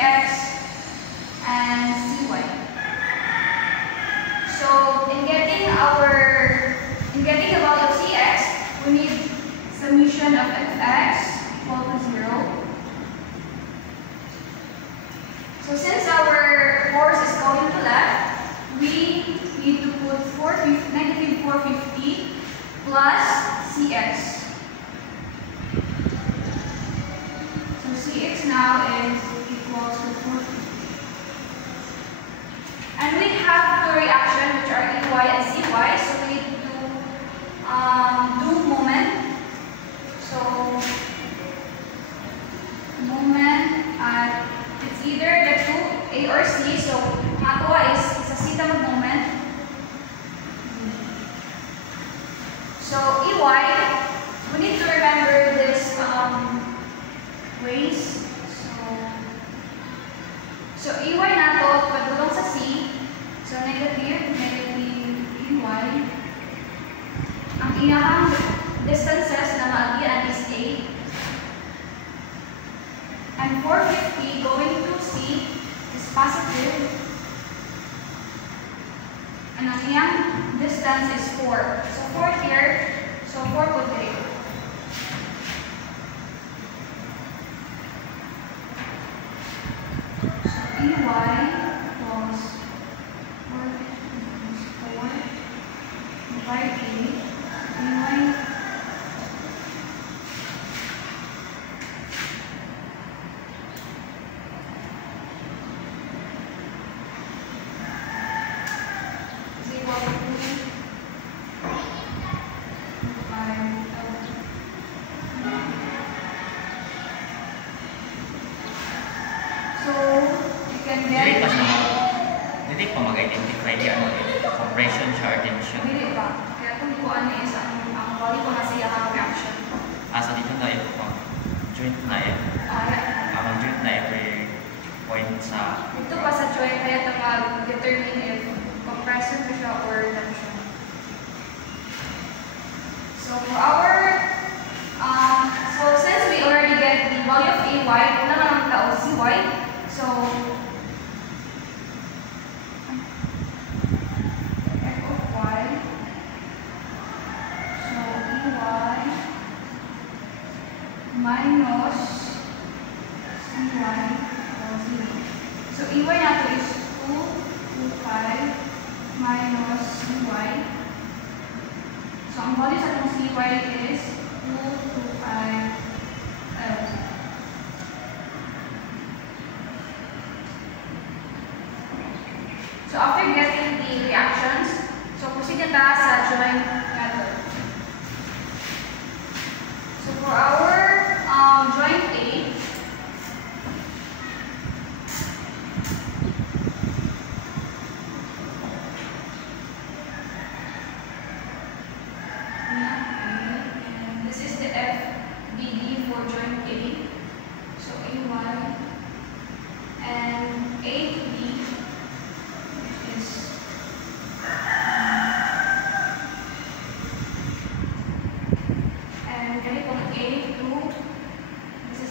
CX and CY. So in getting the value of CX, we need summation of fx equal to 0. So since our force is going to left, we need to put negative 450 plus CX. So CX now is equal to 450. And we have two reactions which are EY and CY, so we need to do moment. So moment at, it's either the two, A or C, so makakuha is sa C tamang moment. So EY, we need to remember this ways. So EY nato, pagdulong sa C, so negative EY. Ang iyahang distances na maagian is A. And 450 going to C is positive. And ang iyang distance is 4. So 4 here, so 4 put there. So EY equals 4 divide A. EY Hindi pa mag-identify niya compression charging siya. Hindi pa. Kaya kung ko ano is ang body ko nasa iyang reaction. So dito na ito pang joint na ito. Ang joint na ito point sa... Ito pa sa joint kaya ito mag-determine if compression ko siya or tension. So for our... so since we already get the value of AY, una lang ang tao CY. So minus CY equals 0. So EY nato is 225 minus CY. So ang value sa itong CY is 225 L. So after getting the reactions, so proceed na tayo sa joint method. So for our joint A, and this is the FBD for joint A. So A1 and A to B, which is and ganitong A to, this is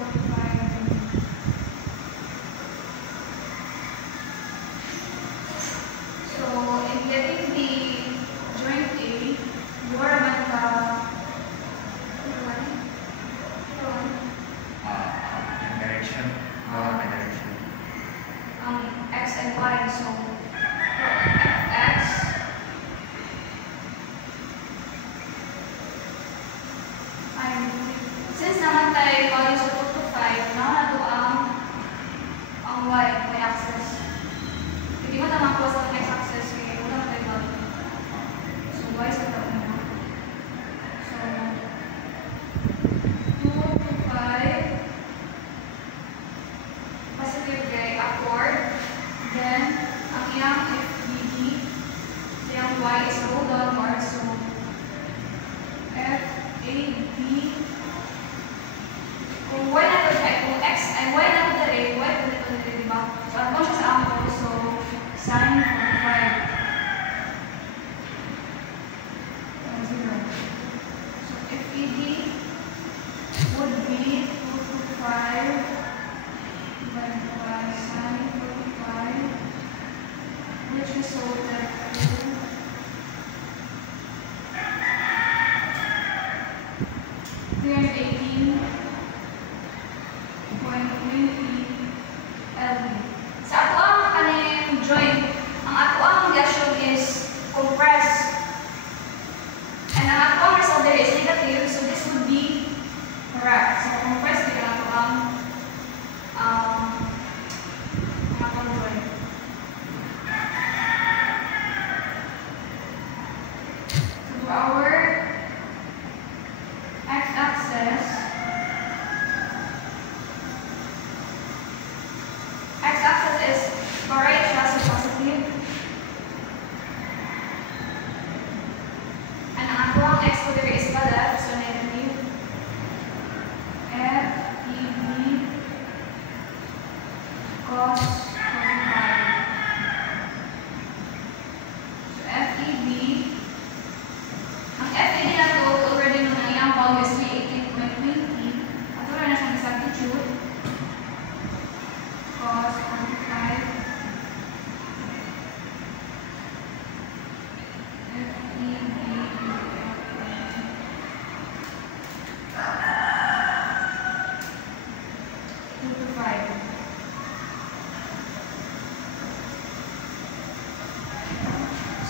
45. So, in getting the joint A, more naman ka Direction. Direction. X and Y. So, X since naman tayo value sa 2 to 5, na ang Y axis. Hindi mo naman close ang X axis, kaya wala na tayo value. So, Y sa taon na. So, 2 to 5, positive kay upward. Then, ang iyang FBD, yung Y is roll downward. So, FAB, kung Y na ito, kung X ay Y na ito dali, Y na ito dali, diba? So, ano siya sa angle? So, sin 45. 0. So, FED would be 2 to 5 divided by sin 45, which resulted in 318.20 LB. Sa ato ang kaning joint, ang ato ang gasyon is compressed. And ang ato ang result there is negative, so this would be correct. So compressed din ang ato ang joint. So our x-axis is correct siya, so positive. And ang ato ang x ko there is pa left, so negative. F, E, B, cos 45. So F, E, B, ang F, E, D na to, already nung ang iyang value is 318.20. At wala na siyang substitute. Cos 45. F, E, B, 2 to 5.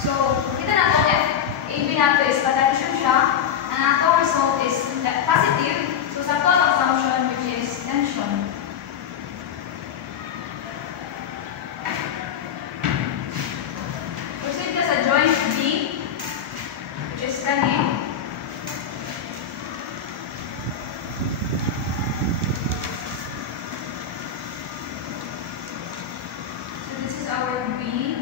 So, kita na itong F, A, B nato is potential siya. Ang atong result is positive. So, sa total assumption, which is tension. Proceed ka sa joint B, which is kani. So, this is our B.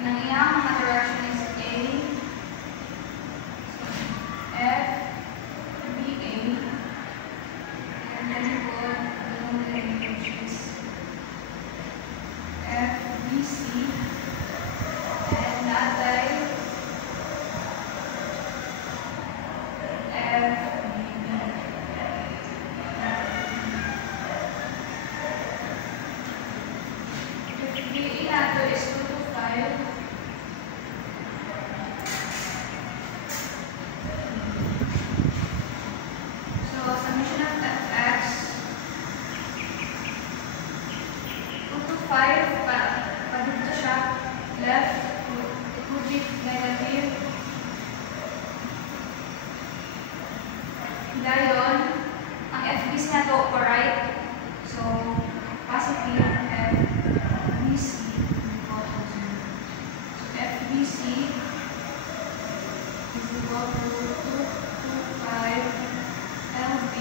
Ang iyang mga direction is A. So, F, B, A. And then we put the number which is F, B, C. And natay F, B, B. If B nato is 2 to 5. So, summation of fx 2 to 5, pag dito siya, left, it would be negative. Dayon, ang FBC na to, right? So, positive FBC equal to 0. So, FBC is equal to 2 to 5 LB.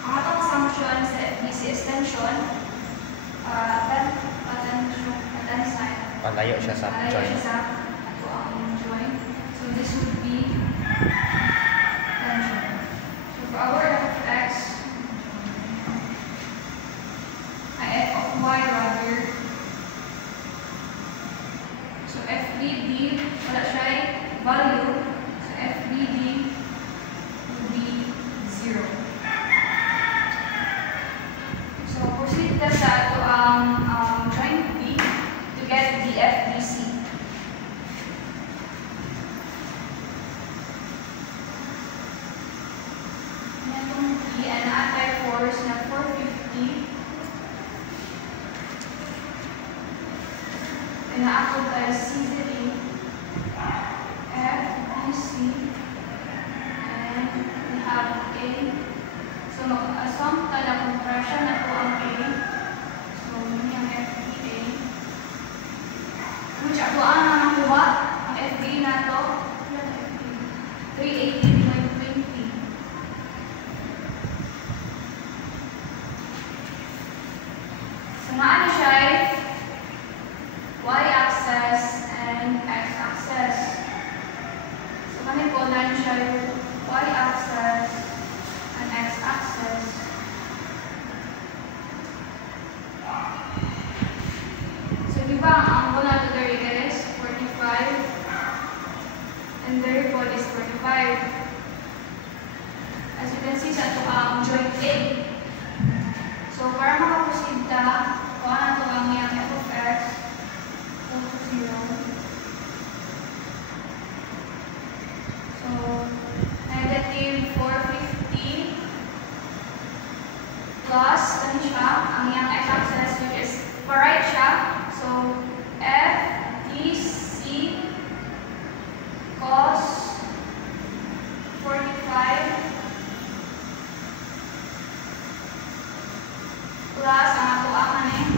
Ang atong assumption sa FBC is tension. Palayo siya sa joint. Ato ang joint. So, this would be tension. So, for our fx, f of y rather. So, FBD, wala siya value. So, FBD would be 0. hours na 450. And na-upload tayo C3, F, B, C, and we have A. So mag-assume tayo na compression na po ang A. So yun yung FBA. Which ako ang nakuha, ang FBA na to, 318.20. So naano siya ay y-axis and x-axis. So kami po naano siya yung y-axis and x-axis. So diba ang angle nato there is 45 and therefore is 45. As you can see sa ito ang joint A. So para makaproceed ta, kuha na ito ang yung f of x equal to 0. So negative 450 plus ano siya, ang yung x-axis which is right siya. So f dc cos 45 plus ang ato ang ano eh.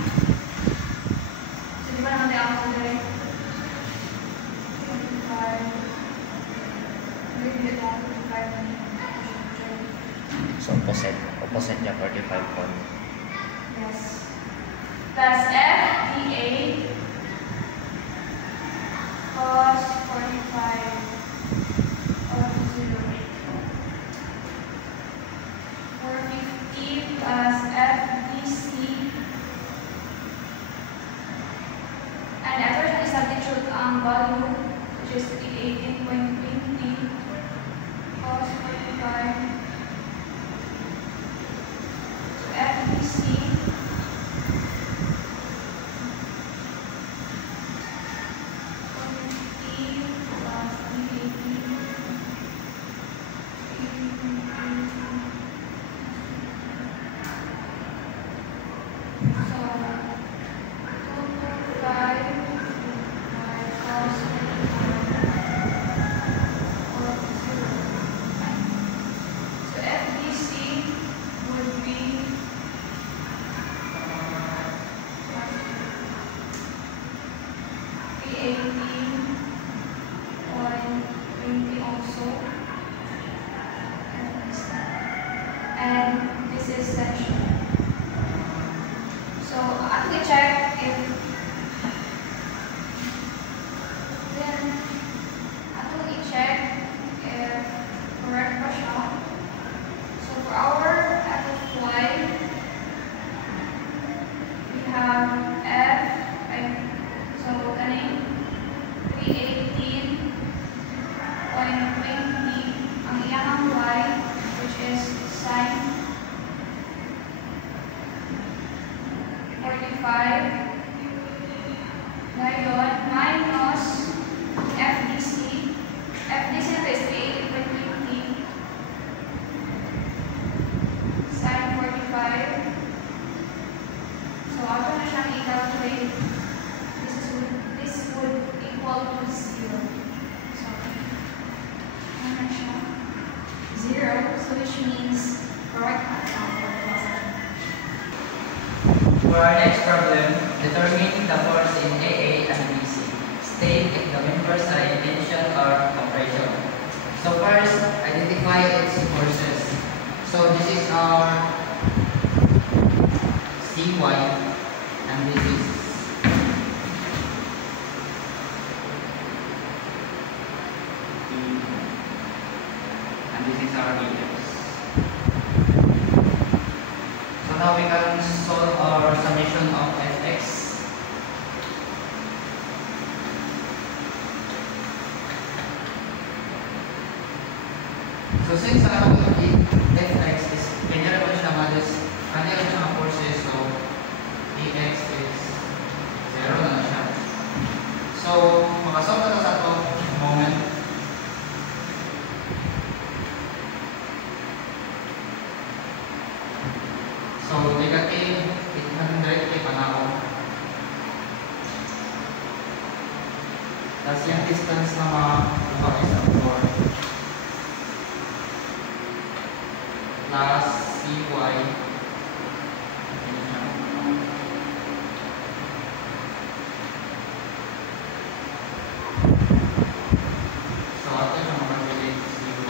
So di ba naman tayo ang kulay? 45. Maybe ito ang 45. So opposite niya 45 point. Yes. Plus F dA cos 45 of 0. 450 plus F dC. And after siya isubstitute ang value which is 318.20 cos 45. So F dC ngayon, minus FDC. FDC na is 380.20 sin 45. So, ako na siyang i-calculate. This would equal to 0. So, ano na siya? 0. So, which means correct answer. For our next problem, determine the force in AA and BC. State if the members are in tension or compression. So first, identify its forces. So this is our CY and this is E and this is our EX. So now we can solve our summation of Fx. So since Fx is kanya naman siya modus, kanya naman siya forces, so Ex is 0 na siya. So makasolve na sa ito moment. yung distance na makuha is ang 4 plus CY. So, ito yung mga relate 0.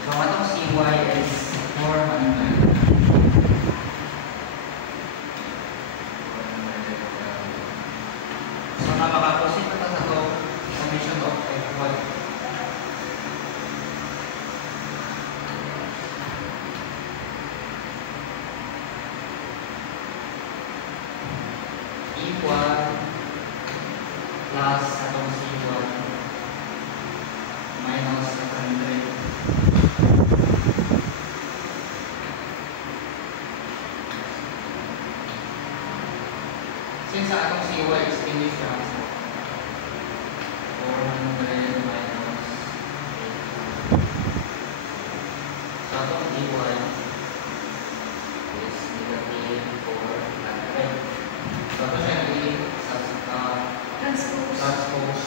So, atong CY is 4 So, napaka-proceed na sa ito summation of F1. Equal plus atong C1 minus 100. Since sa atong CY is English siya, 400 minus 8. So atong EY is negative 400. So ito siya nagiging transpose.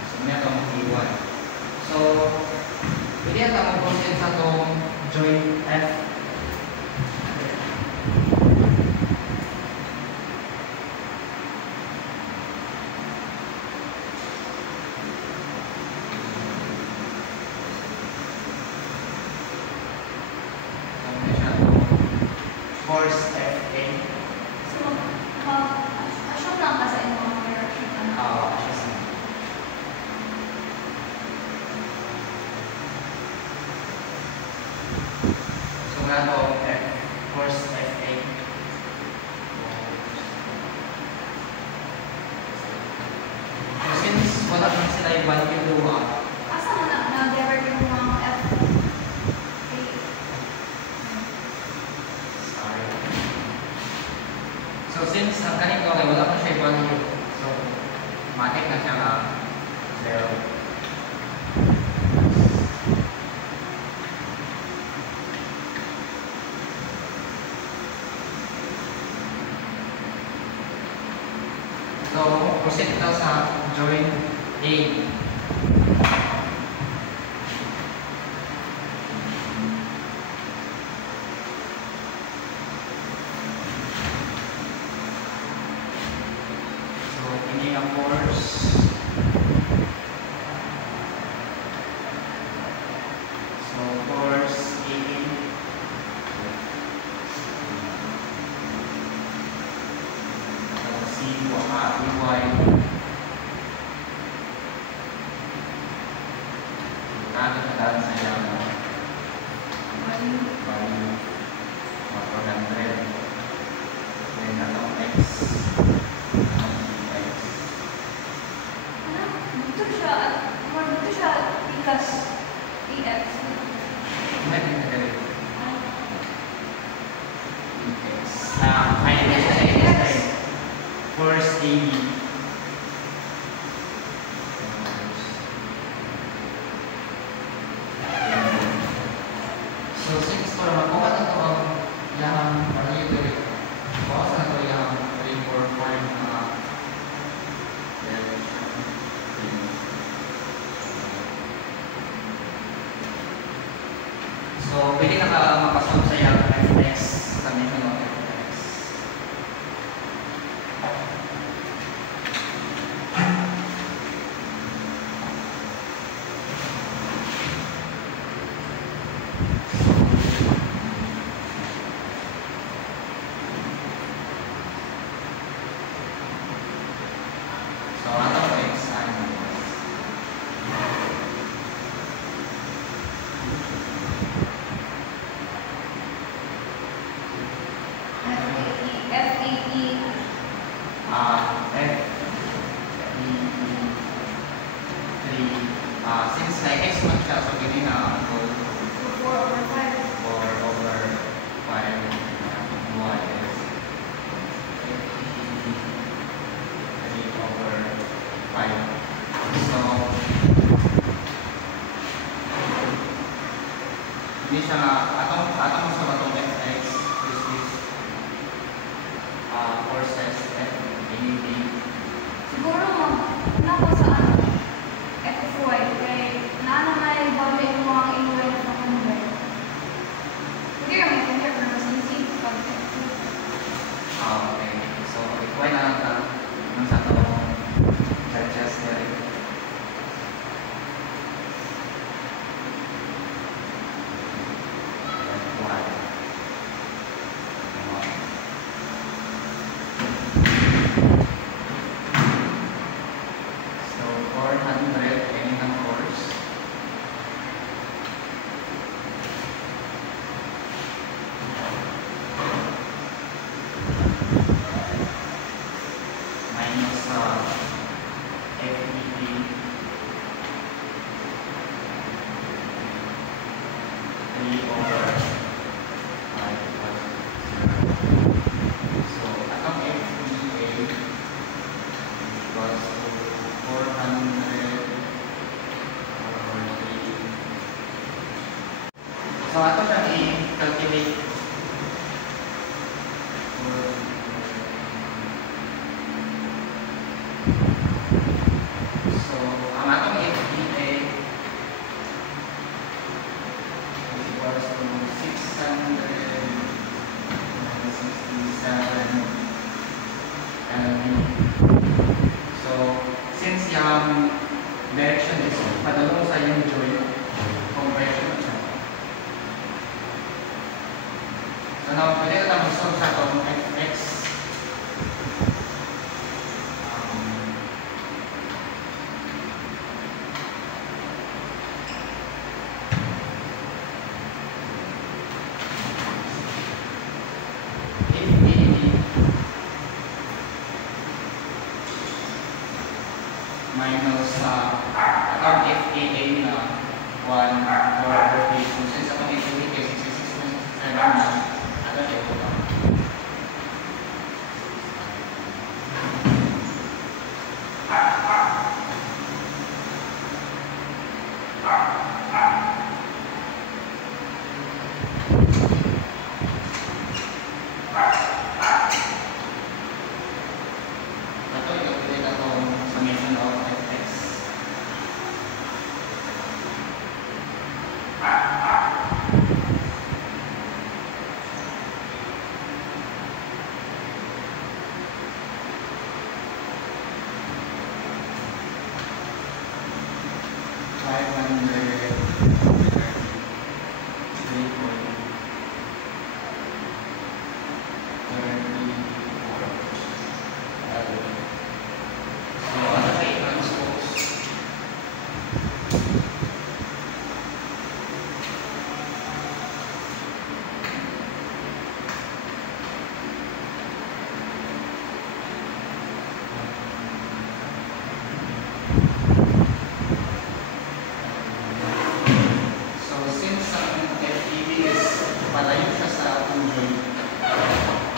So may atong EY. So pwede atong proceed sa atong joint F. Force FA. So, assume lang ka sa inyong direction ka na. So, nga to force FA. So, since wala naman sila yung value luha, Asa mo na-divert yung mga F? sorry. So, since ang kanito ay wala pa siya yung value, so, matik na siya 0. So, proceed ito sa join A. So, ini ang force. So, force A. EY. Natin na dahil sa iyang value 400. Then atong X. Dito siya ikas EX. Hindi na galit. X. Ay, hindi siya sa X. First AB. So, since para makuha na ito ang yang value, bawas na ito yung 3, 4, 5 na so, pwede na ka makasama sa yung FX summation of FX. So, atong X ano? Since like X man siya, so gini na ang goal. Siguro nako sa ano, F4, kay naano may babi mo ang inuwi na convert. Hindi naman convert na mas easy pag F2. Okay. So, ikaw na lang ka ng sa ito judges there. So, 400 any ng course. Minus FED 3/5. So, atong FEA equals to 400 over 3. So, ato siyang i-calculate. So, ang atong FEA equals to 667 Kelvin. So, since yung direction is padulong sa yung joint compression siya. So, now, pwede na lang solve sa itong Fx. Minus atong FAA na 1 over 3. So, since atong FAA kay 66.7 na, atong FAA na. Ito, i-calculate atong summation of Fx. So, ano siya i-transpose? So, since ang FEV is palayo siya sa atong joint,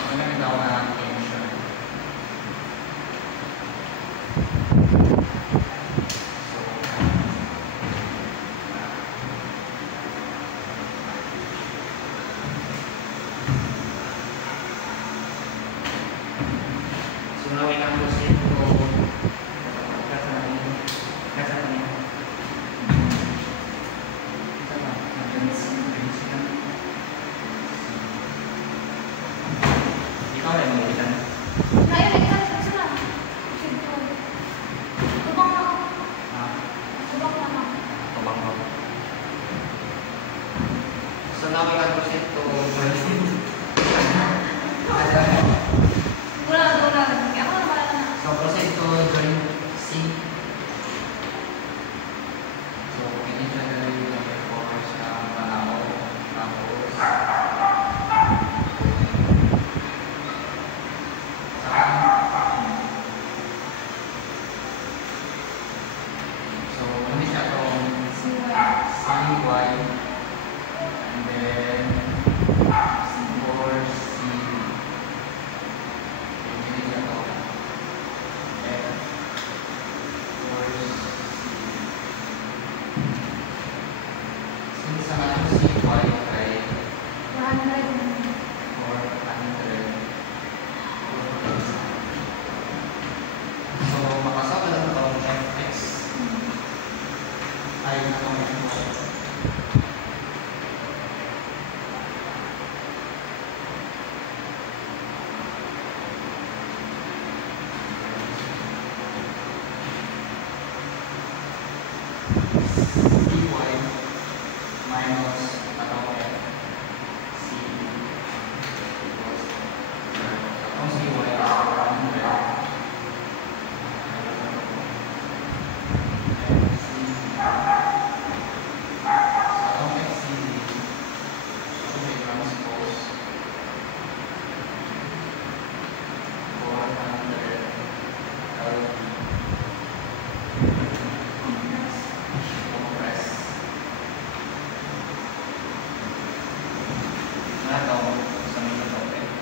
ano daw na tension? So, now we can proceed to ikaw rin mo ilan? Kaya nagkakaroon sila. Siguro. Tubang na ako. Tubang na ako. Tabang ko. So now we can proceed to Wala na. Ako na wala na. so proceed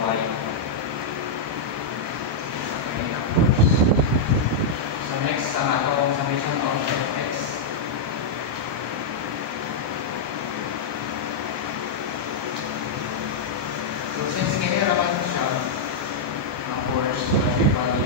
y. Okay, of course. So next, ang atong summation of fx. So since ganyan naman siya, of course, wala siya value